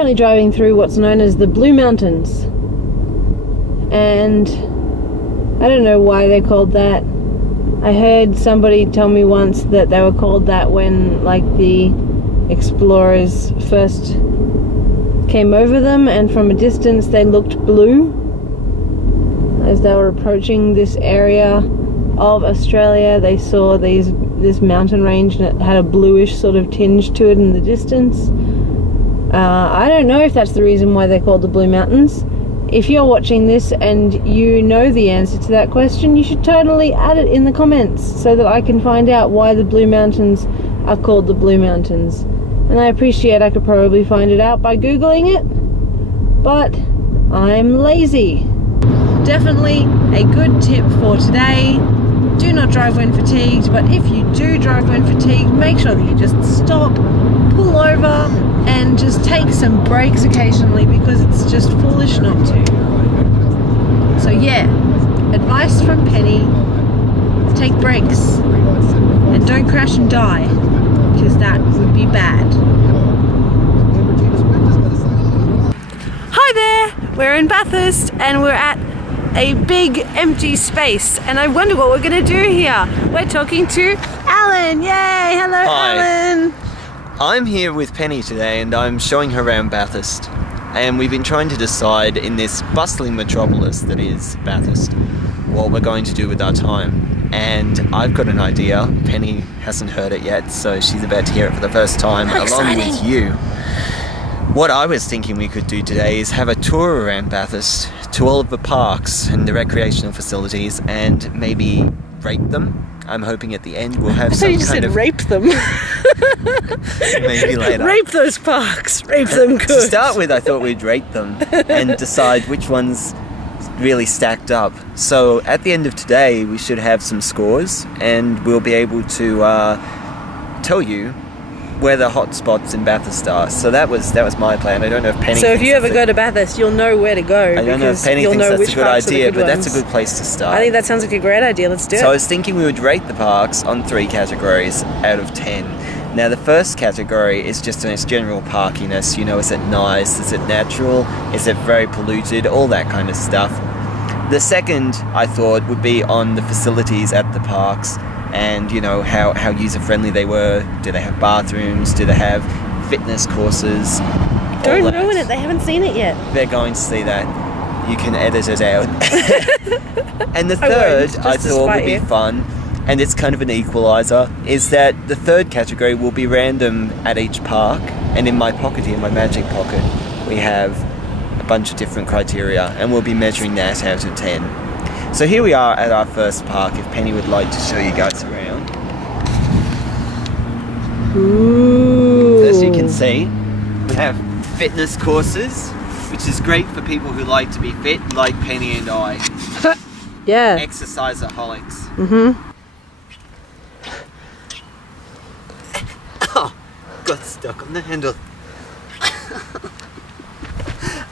currently driving through what's known as the Blue Mountains, and I don't know why they're called that. I heard somebody tell me once that they were called that when like the explorers first came over them, and from a distance they looked blue as they were approaching this area of Australia. They saw this mountain range and it had a bluish sort of tinge to it in the distance. I don't know if that's the reason why they're called the Blue Mountains. If you're watching this and you know the answer to that question, you should totally add it in the comments so that I can find out why the Blue Mountains are called the Blue Mountains. And I appreciate I could probably find it out by Googling it, but I'm lazy. Definitely a good tip for today. Do not drive when fatigued, but if you do drive when fatigued, make sure that you just stop, pull over, and just take some breaks occasionally, because it's just foolish not to. So yeah, advice from Penny: take breaks and don't crash and die, because that would be bad. Hi there, we're in Bathurst and we're at a big empty space, and I wonder what we're going to do here. We're talking to Alan. Yay! Hello. Hi. Alan. I'm here with Penny today and I'm showing her around Bathurst, and we've been trying to decide in this bustling metropolis that is Bathurst what we're going to do with our time. And I've got an idea. Penny hasn't heard it yet, so she's about to hear it for the first time along with you. What I was thinking we could do today is have a tour around Bathurst to all of the parks and the recreational facilities, and maybe rate them. I'm hoping at the end we'll have some kind of... rape them. Maybe later. Rape those parks. Rape them good. To start with, I thought we'd rate them and decide which ones really stacked up. So at the end of today, we should have some scores, and we'll be able to tell you where the hot spots in Bathurst are. So that was my plan. I don't know if Penny... So if you ever go to Bathurst, you'll know where to go. I don't know if Penny thinks that's a good idea, but that's a good place to start. I think that sounds like a great idea. Let's do it. So I was thinking we would rate the parks on 3 categories out of 10. Now the first category is just on its general parkiness. You know, is it nice? Is it natural? Is it very polluted? All that kind of stuff. The second, I thought, would be on the facilities at the parks, and you know how user-friendly they were. Do they have bathrooms? Do they have fitness courses? Don't ruin it, they haven't seen it yet. They're going to see that. You can edit it out. And the third, I thought would be fun, and it's kind of an equalizer, is that the third category will be random at each park, and in my pocket here, my magic pocket, we have a bunch of different criteria, and we'll be measuring that out of 10. So here we are at our first park, if Penny would like to show you guys around. Ooh. As you can see, we have fitness courses, which is great for people who like to be fit, like Penny and I. Yeah. Exerciseaholics. Mm-hmm. Oh, got stuck on the handle.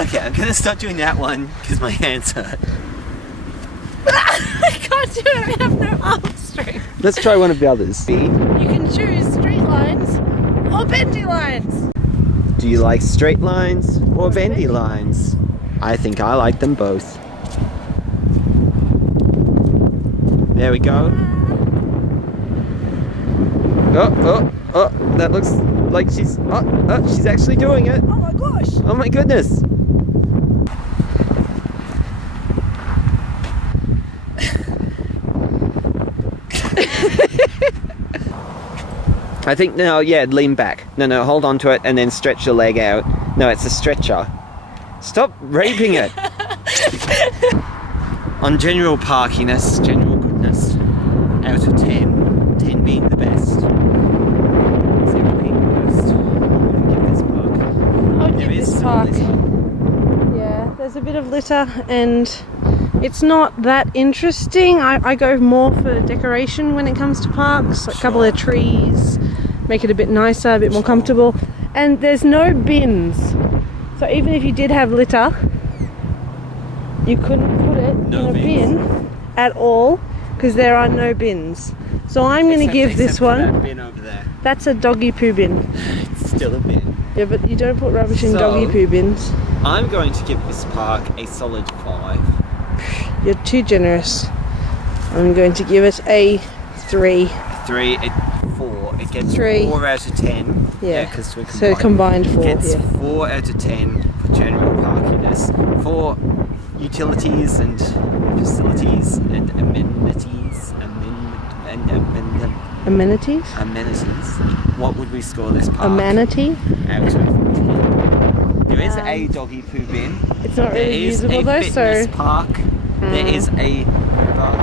Okay, I'm going to stop doing that one because my hands hurt. I can't do it, I have no arm strength. Let's try one of the others. You can choose straight lines or bendy lines. Do you like straight lines or bendy lines? I think I like them both. There we go. Oh, that looks like she's actually doing it. Oh my gosh. Oh my goodness. I think, no, yeah, lean back. No, hold on to it and then stretch your leg out. No, it's a stretcher. Stop raping it. On general parkiness, general goodness, out of 10, 10 being the best. 0 being the worst. Give this park. I'll give this park. Yeah, there's a bit of litter and it's not that interesting. I go more for decoration when it comes to parks, like a couple of trees, make it a bit nicer, a bit more comfortable. And there's no bins. So even if you did have litter, you couldn't put it in a bin at all, because there are no bins. So I'm going to give this one. That bin over there. That's a doggy poo bin. It's still a bin. Yeah, but you don't put rubbish in So- doggy poo bins. I'm going to give this park a solid 5. You're too generous. I'm going to give it a 3. 3, 4. It gets 3. 4 out of 10. Yeah. Because we're So combined 4. Gets Yeah. 4 out of 10 for general parkiness. For utilities and facilities and amenities. Amenities? Amenities. What would we score this park? A manatee? Out of 10. There is a doggy poo bin. It's not There really is usable a though, fitness so park. There is a bar.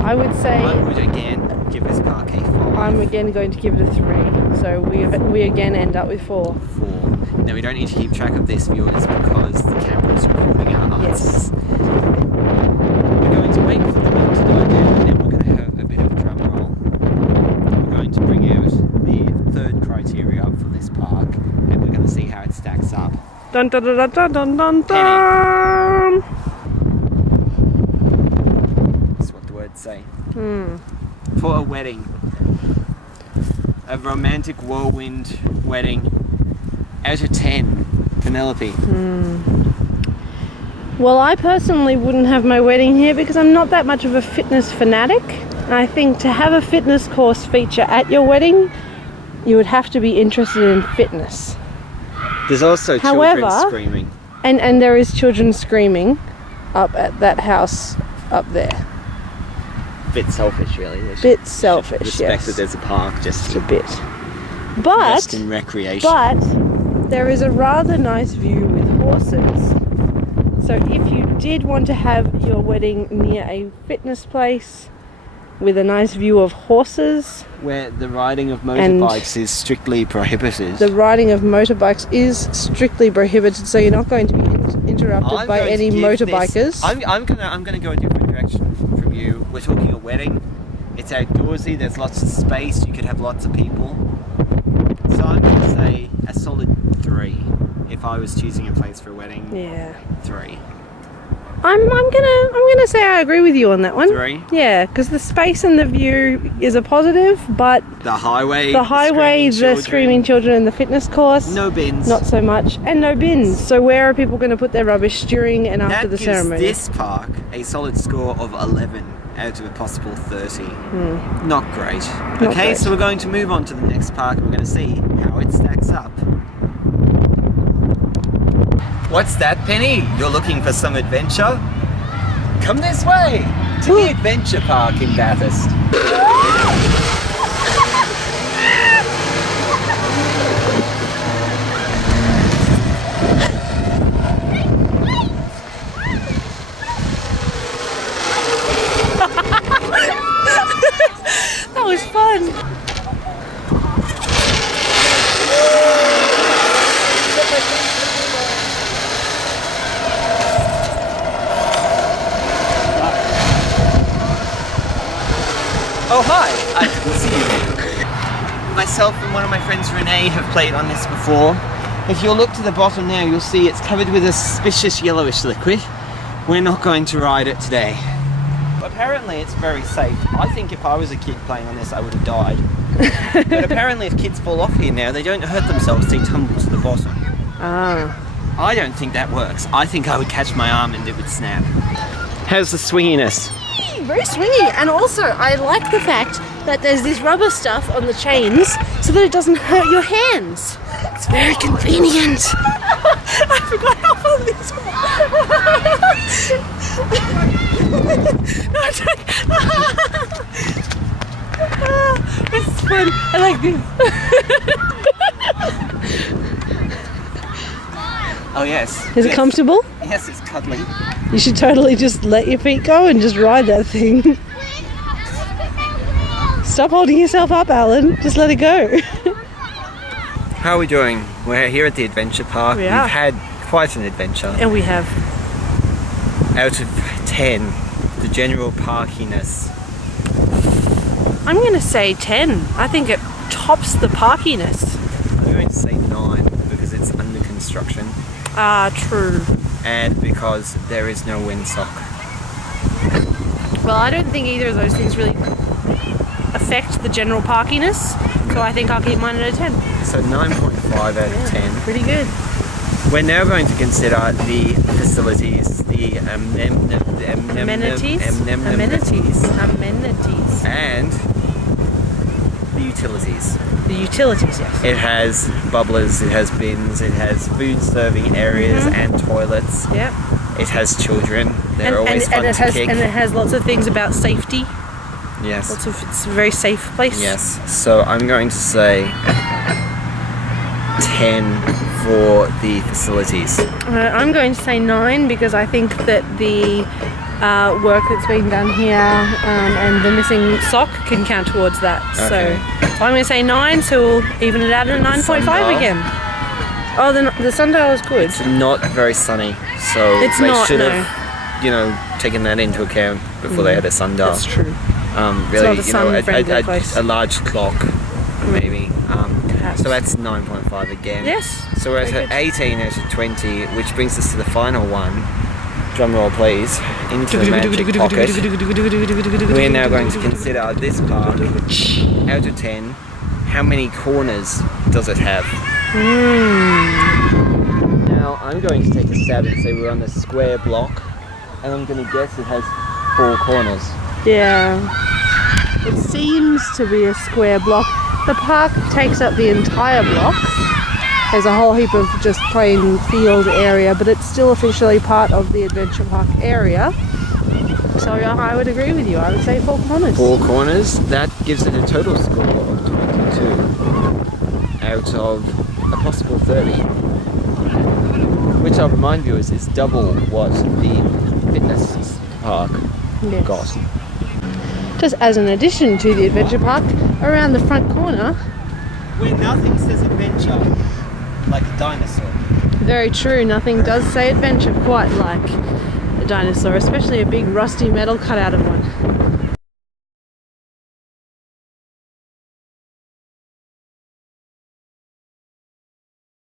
I would say I would again give this park a 5. I'm again going to give it a 3. So we again end up with 4. 4. Now we don't need to keep track of this, viewers, because the camera is recording our answers. Yes. We're going to wait for the wind to die down, and then we're going to have a bit of a drum roll. We're going to bring out the third criteria for this park, and we're going to see how it stacks up. Dun dun dun dun dun dun dun. That's what the words say. For a wedding, a romantic whirlwind wedding, out of 10, Penelope. Well, I personally wouldn't have my wedding here because I'm not that much of a fitness fanatic. I think to have a fitness course feature at your wedding, you would have to be interested in fitness. There's also However- children screaming. And there is children screaming up at that house up there. Bit selfish, really. They should Bit selfish, respect yes. that there's a park just It's to a bit. invest But in recreation. there is a rather nice view with horses. So if you did want to have your wedding near a fitness place with a nice view of horses, Where the riding of And- motorbikes is strictly prohibited. the riding of motorbikes is strictly prohibited, so you're not going to be interrupted I'm by going to any give motorbikers. this- I'm gonna go a different direction from you. We're talking a wedding. It's outdoorsy. There's lots of space. You could have lots of people. So I'm gonna say a solid 3. If I was choosing a place for a wedding, Yeah. 3. I'm gonna say I agree with you on that one. 3. Yeah, because the space and the view is a positive, but The highway. the screaming children and the fitness course, No bins. not so much, and no bins. So where are people going to put their rubbish during and after That the gives ceremony? this park a solid score of 11 out of a possible 30. Not great. Not Okay, great. so we're going to move on to the next park and we're going to see how it stacks up. What's that, Penny? You're looking for some adventure? Come this way to the Adventure Park in Bathurst. That was fun. Oh, hi! I didn't see you. Myself and one of my friends, Renee, have played on this before. If you'll look to the bottom now, you'll see it's covered with a suspicious yellowish liquid. We're not going to ride it today. Apparently, it's very safe. I think if I was a kid playing on this, I would have died. But apparently, if kids fall off here now, they don't hurt themselves, they tumble to the bottom. Ah. I don't think that works. I think I would catch my arm and it would snap. How's the swinginess? Very swingy, and also I like the fact that there's this rubber stuff on the chains so that it doesn't hurt your hands. It's very convenient. I forgot how fun this was. No, it's fun. I like this. Oh yes. Is it comfortable? Yes, it's cuddly. You should totally just let your feet go and just ride that thing. Stop holding yourself up, Alan. Just let it go. How are we doing? We're here at the Adventure Park. We are. We've had quite an adventure. And we have. Out of 10, the general parkiness. I'm going to say 10. I think it tops the parkiness. I'm going to say 9 because it's under construction Ah, true. and because there is no windsock. Well, I don't think either of those things really affect the general parkiness, so I think I'll keep mine at a 10. So 9.5 out of 10. Pretty good. We're now going to consider the facilities, the Amenities, and the utilities. the utilities, yes. It has bubblers, it has bins, it has food serving areas and toilets. Yep. It has children. They're always fun to kick. And it has lots of things about safety. Yes. It's a very safe place. Yes. So I'm going to say 10 for the facilities. I'm going to say 9 because I think that the work that's being done here and the missing sock can count towards that. Okay. So I'm going to say 9, so we'll even it out at a 9.5 again. Oh, the sundial is good. It's not very sunny, so It's they not, should no. have, taken that into account before they had a sundial. That's true. Really, not a sun-friendly place. a large clock, maybe. Perhaps. So that's 9.5 again. Yes. So we're Very at 18 out of 20, which brings us to the final one. Drum roll, please. Into the magic pocket. We're now going to consider this park. Out of 10, how many corners does it have? Now, I'm going to take a stab and say we're on the square block, and I'm going to guess it has 4 corners. Yeah. It seems to be a square block. The park takes up the entire block. There's a whole heap of just plain field area, but it's still officially part of the adventure park area. So yeah, I would agree with you. I would say 4 corners. 4 corners. That gives it a total score of 22 out of a possible 30. Which I'll remind viewers is double what the fitness park got. Just as an addition to the adventure park, around the front corner. Where nothing says adventure, like a dinosaur. Very true, nothing does say adventure quite like a dinosaur, especially a big rusty metal cutout of one.